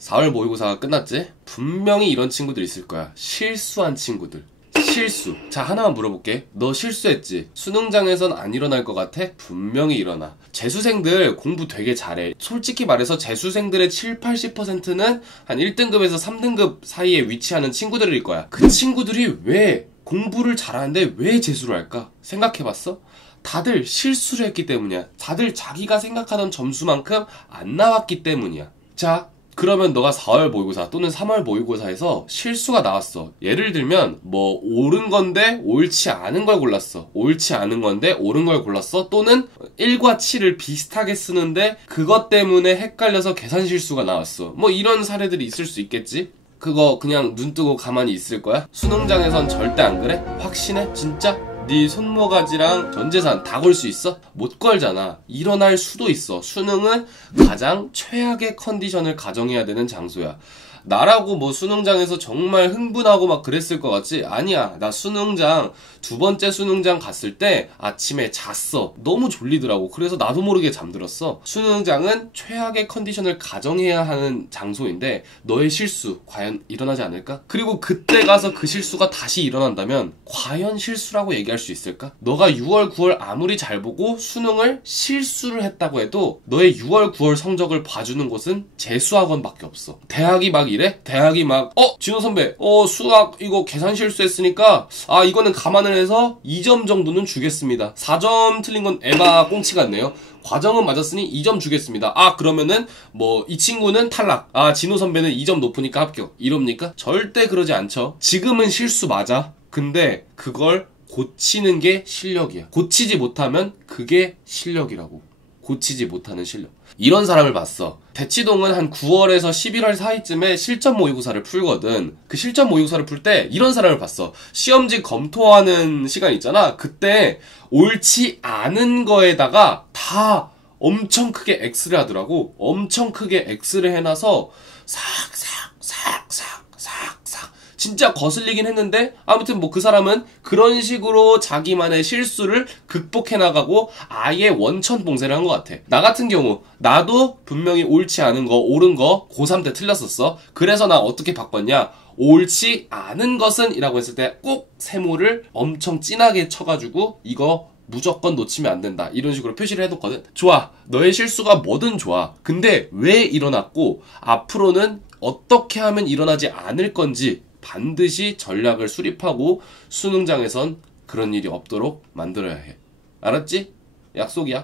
4월 모의고사가 끝났지? 분명히 이런 친구들 있을 거야. 실수한 친구들. 실수. 자, 하나만 물어볼게. 너 실수했지? 수능장에선 안 일어날 것 같아? 분명히 일어나. 재수생들 공부 되게 잘해. 솔직히 말해서 재수생들의 7, 80%는 한 1등급에서 3등급 사이에 위치하는 친구들일 거야. 그 친구들이 왜 공부를 잘하는데 왜 재수를 할까? 생각해봤어? 다들 실수를 했기 때문이야. 다들 자기가 생각하던 점수만큼 안 나왔기 때문이야. 자, 그러면 너가 4월 모의고사 또는 3월 모의고사에서 실수가 나왔어. 예를 들면 뭐 옳은 건데 옳지 않은 걸 골랐어. 옳지 않은 건데 옳은 걸 골랐어. 또는 1과 7을 비슷하게 쓰는데 그것 때문에 헷갈려서 계산 실수가 나왔어. 뭐 이런 사례들이 있을 수 있겠지. 그거 그냥 눈 뜨고 가만히 있을 거야? 수능장에선 절대 안 그래? 확신해? 진짜? 네 손모가지랑 전 재산 다 걸 수 있어? 못 걸잖아. 일어날 수도 있어. 수능은 가장 최악의 컨디션을 가정해야 되는 장소야. 나라고 뭐 수능장에서 정말 흥분하고 막 그랬을 것 같지? 아니야. 나 수능장, 두 번째 수능장 갔을 때 아침에 잤어. 너무 졸리더라고. 그래서 나도 모르게 잠들었어. 수능장은 최악의 컨디션을 가정해야 하는 장소인데 너의 실수 과연 일어나지 않을까? 그리고 그때 가서 그 실수가 다시 일어난다면 과연 실수라고 얘기 할 수 있을까? 너가 6월, 9월 아무리 잘 보고 수능을 실수를 했다고 해도 너의 6월, 9월 성적을 봐주는 곳은 재수학원밖에 없어. 대학이 막 이래? 대학이 막, 어, 진호 선배, 어, 수학 이거 계산 실수했으니까, 아, 이거는 감안을 해서 2점 정도는 주겠습니다. 4점 틀린 건 에바 꽁치 같네요. 과정은 맞았으니 2점 주겠습니다. 아, 그러면은, 뭐, 이 친구는 탈락. 아, 진호 선배는 2점 높으니까 합격. 이럽니까? 절대 그러지 않죠. 지금은 실수 맞아. 근데, 그걸 고치는 게 실력이야. 고치지 못하면 그게 실력이라고. 고치지 못하는 실력. 이런 사람을 봤어. 대치동은 한 9월에서 11월 사이쯤에 실전 모의고사를 풀거든. 그 실전 모의고사를 풀 때 이런 사람을 봤어. 시험지 검토하는 시간 있잖아. 그때 옳지 않은 거에다가 다 엄청 크게 X를 하더라고. 엄청 크게 X를 해놔서 싹싹 싹싹 진짜 거슬리긴 했는데 아무튼 뭐 그 사람은 그런 식으로 자기만의 실수를 극복해 나가고 아예 원천 봉쇄를 한 것 같아. 나 같은 경우 나도 분명히 옳지 않은 거 옳은 거 고3 때 틀렸었어. 그래서 나 어떻게 바꿨냐? 옳지 않은 것은 이라고 했을 때 꼭 세모를 엄청 진하게 쳐가지고 이거 무조건 놓치면 안 된다. 이런 식으로 표시를 해뒀거든. 좋아. 너의 실수가 뭐든 좋아. 근데 왜 일어났고 앞으로는 어떻게 하면 일어나지 않을 건지 반드시 전략을 수립하고 수능장에선 그런 일이 없도록 만들어야 해. 알았지? 약속이야.